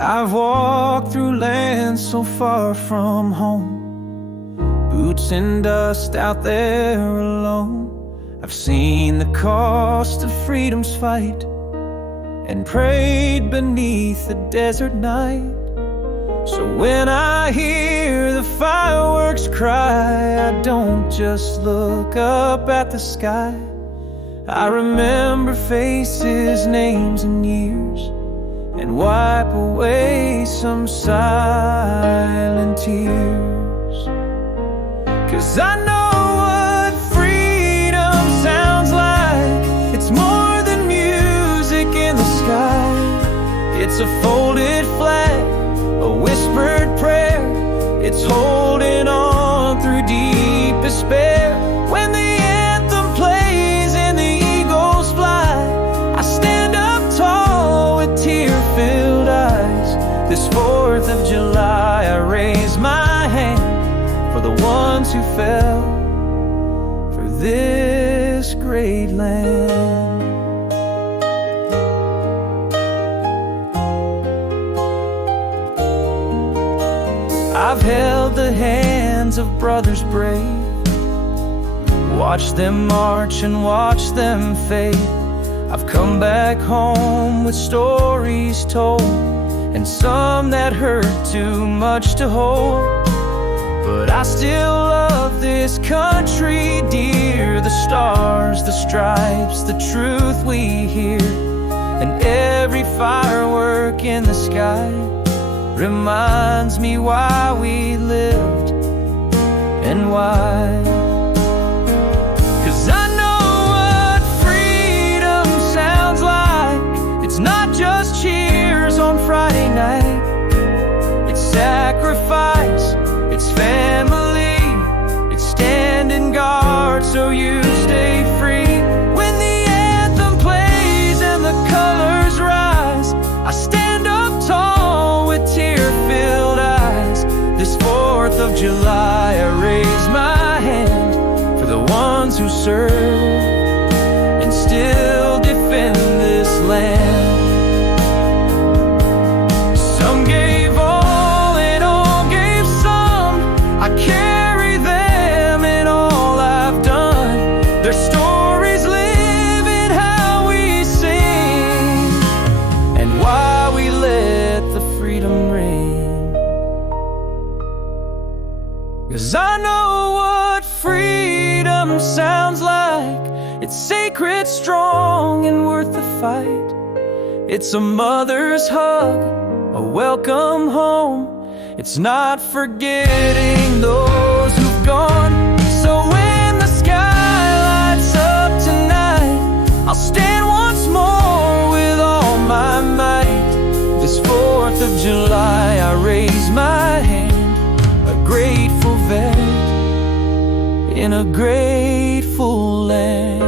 I've walked through lands so far from home, boots and dust out there alone. I've seen the cost of freedom's fight and prayed beneath the desert night. So when I hear the fireworks cry, I don't just look up at the sky. I remember faces, names, and years, and wipe away some silent tears. 'Cause I know what freedom sounds like. It's more than music in the sky. It's a folded flag, a whispered prayer. It's holding on through deep despair. When the anthem plays and the eagles fly, I stand up tall with tear-filled eyes. This 4th of July, I raise my hand for the ones who fell for this great land. I've held the hands of brothers brave, watched them march and watched them fade. I've come back home with stories told, and some that hurt too much to hold. But I still love this country dear, the stars, the stripes, the truth we hear. And every firework in the sky reminds me why we lived and why. 'Cause I know what freedom sounds like. It's not just cheers on Friday night. It's sacrifice, it's family, it's standing guard so you stay free. When the anthem plays and the colors rise, I stand up tall with tear-filled eyes. This 4th of July, I raise my hand for the ones who serve and still defend this land. Some gave all and all gave some. I carry them in all I've done. Their stories live in how we sing and why we let the freedom ring. 'Cause I know what freedom sounds like. It's sacred, strong, and worth the fight. It's a mother's hug, a welcome home. It's not forgetting those who've gone. So when the sky lights up tonight, I'll stand once more with all my might. This 4th of July, I raise my hand, a grateful vet in a grateful land.